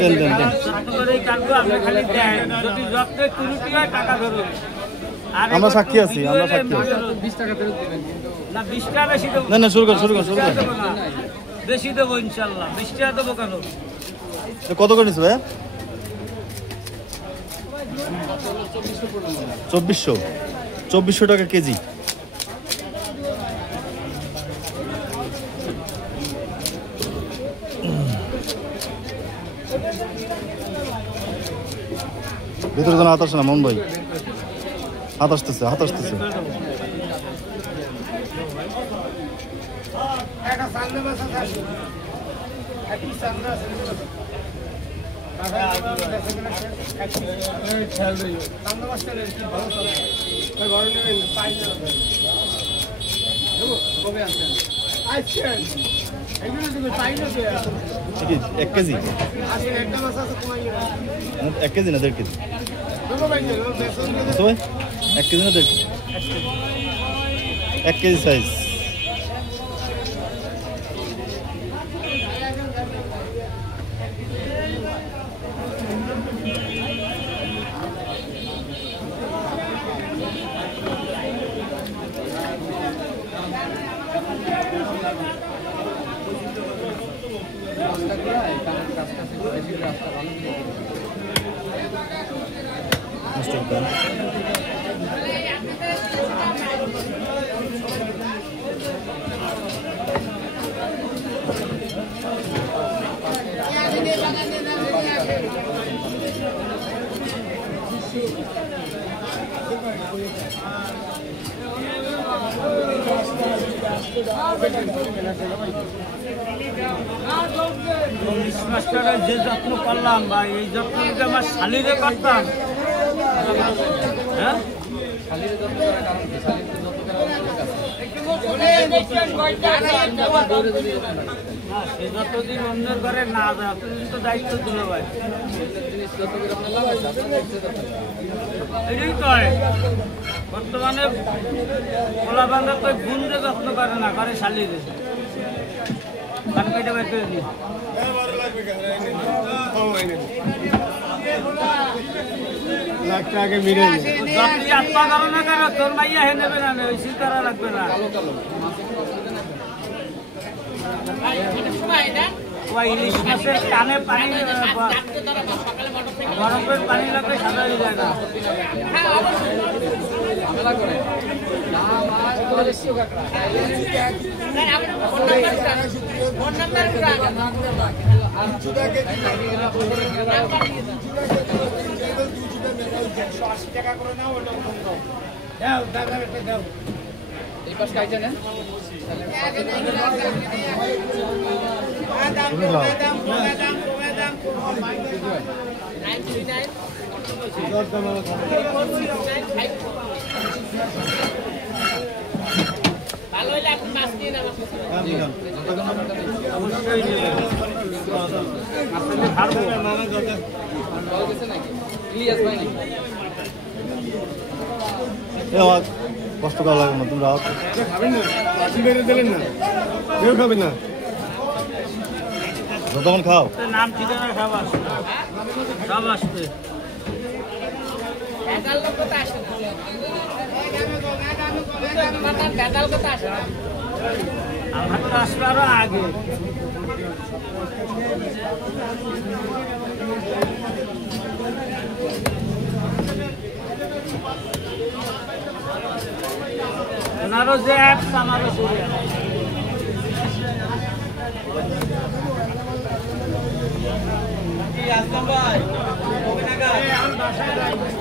দেন দেন দেন। আমরা সাক্ষী আছি, আমরা সাক্ষী আছি। 20 টাকা ফেরত দিবেন কিন্তু না 20 টাকা বেশি দেবো না না, শুরু কর শুরু কর শুরু কর। বেশি দেবো ইনশাল্লাহ। 20 টাকা দেবো কেন? কত করে নিস ভাই? 2400 2400 টাকা কেজি। ভিতরে যেন হাত আসে না মন ভাই, হাত আসতেছে হাত আসতেছে। কবে আসছেন? 1 কেজি? 1 কেজি না 1.5 কেজি? 1 কেজি না 1.5 কেজি? 1 KG size. মাস্টারের যে যত্ন করলাম ভাই, এই যত্ন যদি আমার শালিরে করতাম, হ্যাঁ শালির যত্ন করার কারণ কি? শালির তো যত্ন করার অনেক আছে। সে যতদিন অন্যের ঘরে না যায় ততদিন তো দায়িত্ব দিল ভাই। জিনিস যত্ন করে আপনার লাভ আছে, আপনার দেখতে থাকবেন। এটাই তো হয়। বর্তমানে পোলা বান্ধব তো গুণরে যত্ন করে না, করে শালিরে। কান কেটে বের করে দিই। যতই আত্মা করো না কেন, তোর মাইয়া হে নেবে না, ওই সিতারা লাগবে না। কালো কালো মাছের কোনো অসুবিধা নেই। ওই ইলিশ মাছের কানে পানি, বরফের পানি লাগলে সাদা হয়ে যায় না। ঝামেলা করে না মাছ তো দেশীয় কাঁকড়া। এই পাশ কাইটা নেন ভালো হইলে আপনি মাছ নিয়ে নেন। ইলিয়াস ভাই নাকি? কষ্ট করা লাগে না, তোমরা খাবেন না, দিলেন না, কেউ খাবে না। যতক্ষণ খাও নাম ঠিকানা সব আসবে, সব আসবে। আমার তো আসবে আরো আগে। ওনারও যে অ্যাপস আমারও ভাই